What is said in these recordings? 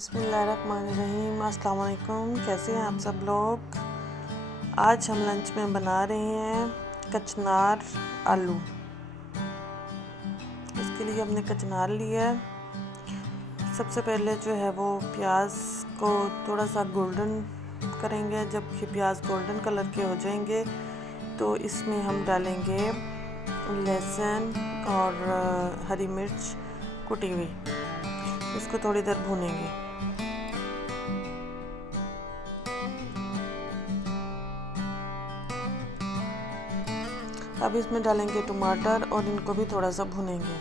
बिस्मिल्लाहिर्रहमानिर्रहीम। अस्सलाम वालेकुम। कैसे हैं आप सब लोग। आज हम लंच में बना रहे हैं कचनार आलू। इसके लिए हमने कचनार लिया है। सबसे पहले जो है वो प्याज को थोड़ा सा गोल्डन करेंगे। जब ये प्याज गोल्डन कलर के हो जाएंगे तो इसमें हम डालेंगे लहसुन और हरी मिर्च कुटी हुई। इसको थोड़ी देर भूनेंगे। अब इसमें डालेंगे टमाटर और इनको भी थोड़ा सा भूनेंगे।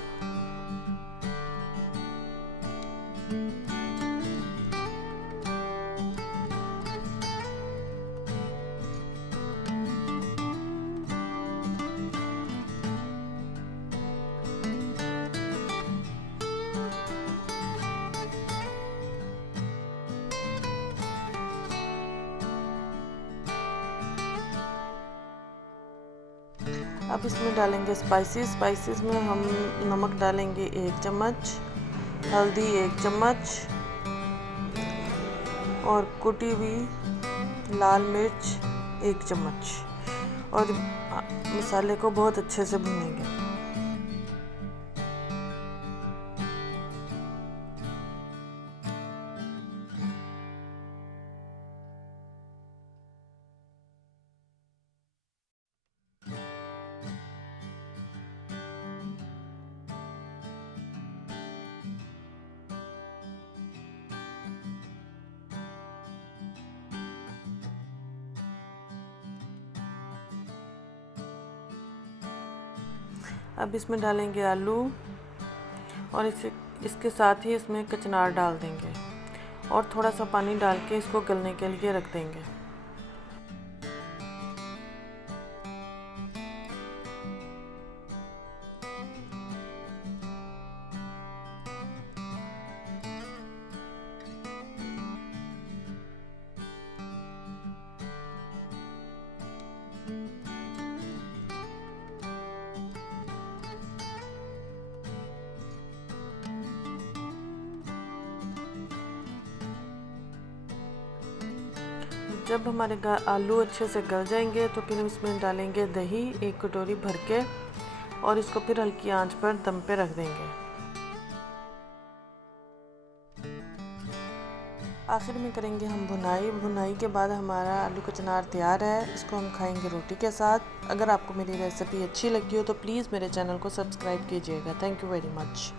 अब इसमें डालेंगे स्पाइसेस में हम नमक डालेंगे 1 चम्मच, हल्दी 1 चम्मच और कुटी हुई लाल मिर्च 1 चम्मच और मसाले को बहुत अच्छे से भूनेंगे। अब इसमें डालेंगे आलू और इसके साथ ही इसमें कचनार डाल देंगे और थोड़ा सा पानी डाल के इसको गलने के लिए रख देंगे। जब हमारे आलू अच्छे से गल जाएंगे तो फिर इसमें डालेंगे दही 1 कटोरी भर के और इसको फिर हल्की आंच पर दम पे रख देंगे। आखिर में करेंगे हम भुनाई के बाद हमारा आलू कचनार तैयार है। इसको हम खाएंगे रोटी के साथ। अगर आपको मेरी रेसिपी अच्छी लगी हो तो प्लीज़ मेरे चैनल को सब्सक्राइब कीजिएगा। Thank you very much.